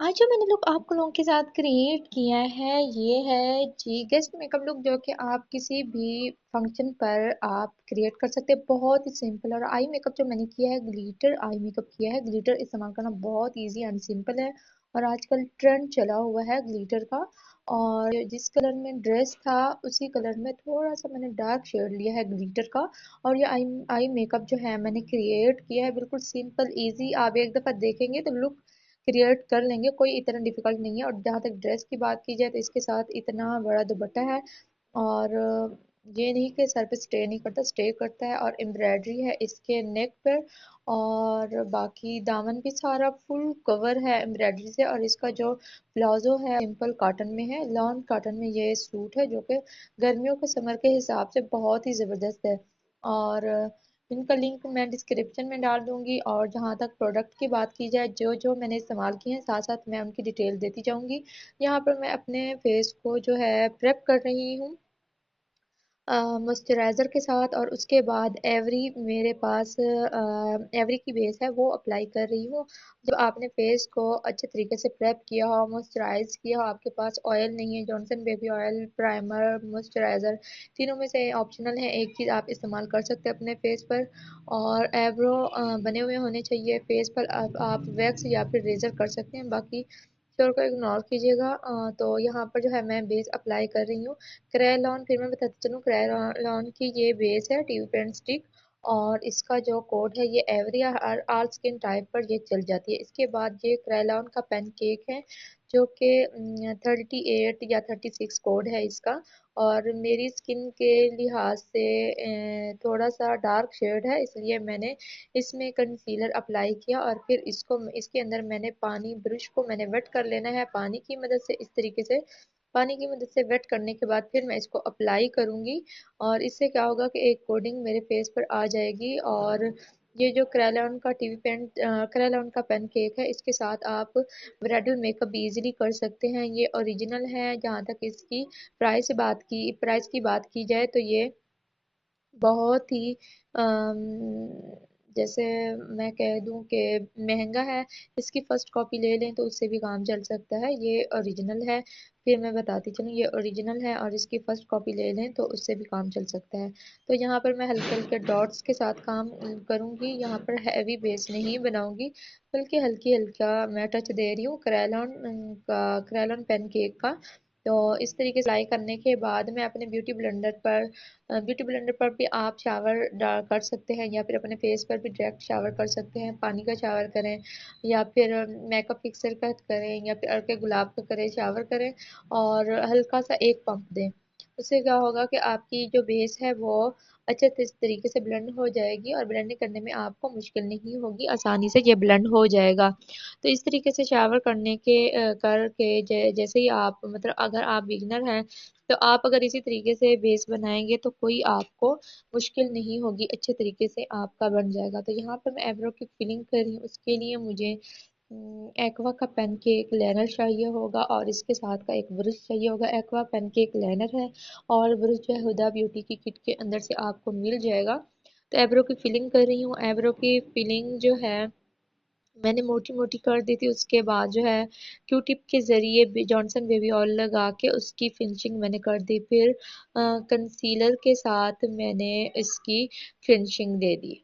आज जो मैंने लुक आप लोगों के साथ क्रिएट किया है ये है जी गेस्ट मेकअप लुक जो कि आप किसी भी फंक्शन पर आप क्रिएट कर सकते हैं। बहुत ही सिंपल और आई मेकअप जो मैंने किया है ग्लिटर आई मेकअप किया है। ग्लिटर इस्तेमाल करना बहुत इजी एंड सिंपल है और आजकल ट्रेंड चला हुआ है ग्लिटर का। और जिस कलर में ड्रेस था उसी कलर में थोड़ा सा मैंने डार्क शेड लिया है ग्लिटर का। और ये आई आई मेकअप जो है मैंने क्रिएट किया है बिल्कुल सिंपल इजी। आप एक दफा देखेंगे तो लुक क्रिएट कर लेंगे, कोई इतना डिफिकल्ट नहीं है। और जहाँ तक ड्रेस की बात की जाए तो इसके साथ इतना बड़ा दुपट्टा है और ये नहीं कि सर पे स्टे नहीं करता, स्टे करता है। और एम्ब्रॉयडरी है इसके नेक पर और बाकी दामन भी सारा फुल कवर है एम्ब्रॉयडरी से। और इसका जो प्लाजो है सिंपल कॉटन में है, लॉन कॉटन में ये सूट है जो कि गर्मियों के समर के हिसाब से बहुत ही ज़बरदस्त है। और इनका लिंक मैं डिस्क्रिप्शन में डाल दूंगी। और जहाँ तक प्रोडक्ट की बात की जाए जो जो मैंने इस्तेमाल किए हैं साथ साथ मैं उनकी डिटेल देती जाऊंगी। यहाँ पर मैं अपने फेस को जो है प्रेप कर रही हूँ मॉइस्चराइज़र के साथ। और उसके बाद एवरी मेरे पास एवरी की बेस है वो अप्लाई कर रही हूँ। जब आपने फेस को अच्छे तरीके से प्रेप किया हो, मॉइस्चराइज किया हो, आपके पास ऑयल नहीं है, Johnson baby oil, primer, moisturiser तीनों में से ऑप्शनल है, एक चीज़ आप इस्तेमाल कर सकते हैं अपने फेस पर। और एब्रो बने हुए होने चाहिए फेस पर। आप वैक्स या फिर रेजर कर सकते हैं, बाकी श्योर को इग्नोर कीजिएगा। तो यहाँ पर जो है मैं बेस अप्लाई कर रही हूँ। क्रेलॉन फिर मैं बताती चलूँ, क्रेलॉन की ये बेस है ट्यूब पेंट स्टिक। और इसका जो कोड है ये एवरी आल स्किन टाइप पर ये चल जाती है। इसके बाद ये क्रेलॉन का पेन केक है जो कि 38 या 36 कोड है इसका। और मेरी स्किन के लिहाज से थोड़ा सा डार्क शेड है इसलिए मैंने इसमें कंसीलर अप्लाई किया। और फिर इसको इसके अंदर मैंने पानी ब्रश को मैंने वेट कर लेना है पानी की मदद से, इस तरीके से पानी की मदद से वेट करने के बाद फिर मैं इसको अप्लाई करूंगी। और इससे क्या होगा कि एक कोडिंग मेरे फेस पर आ जाएगी। और ये जो क्रेलॉन का टीवी पेन क्रेलॉन का पेन केक है इसके साथ आप ब्राइडल मेकअप भी इजीली कर सकते हैं। ये ओरिजिनल है। जहाँ तक इसकी प्राइस की बात की जाए तो ये बहुत ही जैसे मैं कह दूं कि महंगा है। इसकी फर्स्ट कॉपी ले लें तो उससे भी काम चल सकता है, ये ओरिजिनल है। फिर मैं बताती चलूँ ये ओरिजिनल है और इसकी फर्स्ट कॉपी ले लें तो उससे भी काम चल सकता है। तो यहाँ पर मैं हल्के हल्के डॉट्स के साथ काम करूँगी, यहाँ पर हैवी बेस नहीं बनाऊंगी बल्कि हल्की हल्का मैं टच दे रही हूँ क्रेलॉन पेन केक का। तो इस तरीके से अप्लाई करने के बाद मैं अपने ब्यूटी ब्लेंडर पर भी आप शावर कर सकते हैं या फिर अपने फेस पर भी डायरेक्ट शावर कर सकते हैं। पानी का शावर करें या फिर मेकअप फिक्सर का करें या फिर अर्के गुलाब का करें, शावर करें और हल्का सा एक पंप दें। उससे क्या होगा कि आपकी जो बेस है वो अच्छे तरीके से ब्लेंड हो जाएगी और ब्लेंडिंग करने में आपको मुश्किल नहीं होगी, आसानी से ये ब्लेंड हो जाएगा। तो इस तरीके से शावर करने के करके जैसे ही आप मतलब अगर आप बिगनर हैं तो आप अगर इसी तरीके से बेस बनाएंगे तो कोई आपको मुश्किल नहीं होगी, अच्छे तरीके से आपका बन जाएगा। तो यहाँ पर मैं एब्रो की फिलिंग कर रही हूँ, उसके लिए मुझे एक्वा का पेनकेक लाइनर चाहिए होगा और इसके साथ का एक ब्रश चाहिए होगा। एक्वा पेनकेक लाइनर है और ब्रश जो है हुदा ब्यूटी की किट के अंदर से आपको मिल जाएगा। तो एब्रो की फिलिंग कर रही हूँ। एब्रो की फिलिंग जो है मैंने मोटी मोटी कर दी थी, उसके बाद जो है क्यू टिप के जरिए जॉनसन बेबी ऑयल लगा के उसकी फिनिशिंग मैंने कर दी। फिर कंसीलर के साथ मैंने इसकी फिनिशिंग दे दी।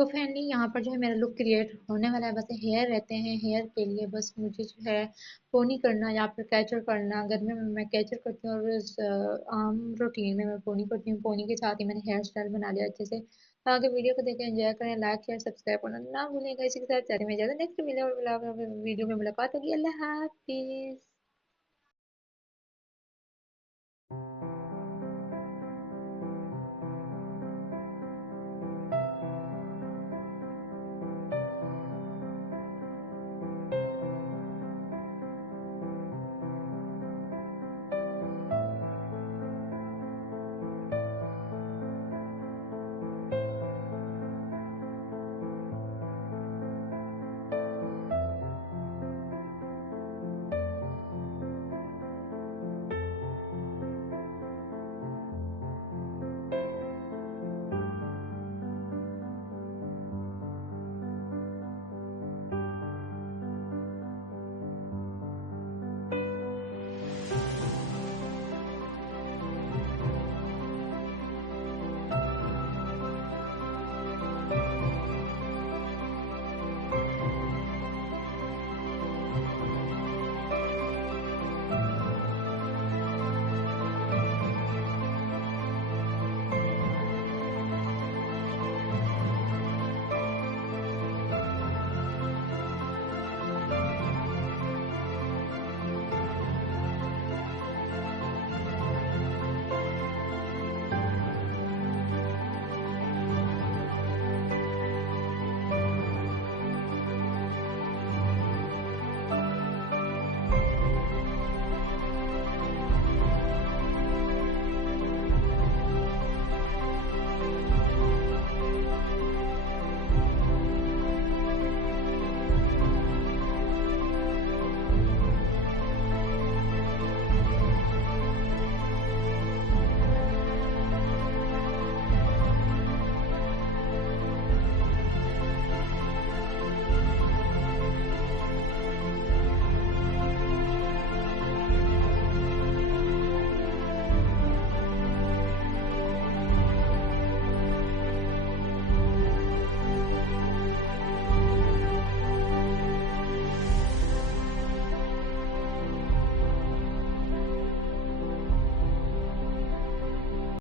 तो फाइनली यहाँ पर जो है मेरा लुक क्रिएट होने वाला है। बस हेयर रहते हैं, हेयर के लिए बस मुझे जो है पोनी करना या फिर कैचर करना। गर्मी में मैं कैचर करती हूँ और आम रूटीन में मैं पोनी करती हूँ। पोनी के साथ ही मैंने हेयर स्टाइल बना लिया अच्छे से। तो आगे वीडियो को देखें, एंजॉय करें, लाइक शेयर सब्सक्राइब करना ना भूलेगा। इसी के साथ चलते में ज़्यादा नेक्स्ट वीडियो में मुलाकात होगी। अल्लाह हाफिज़।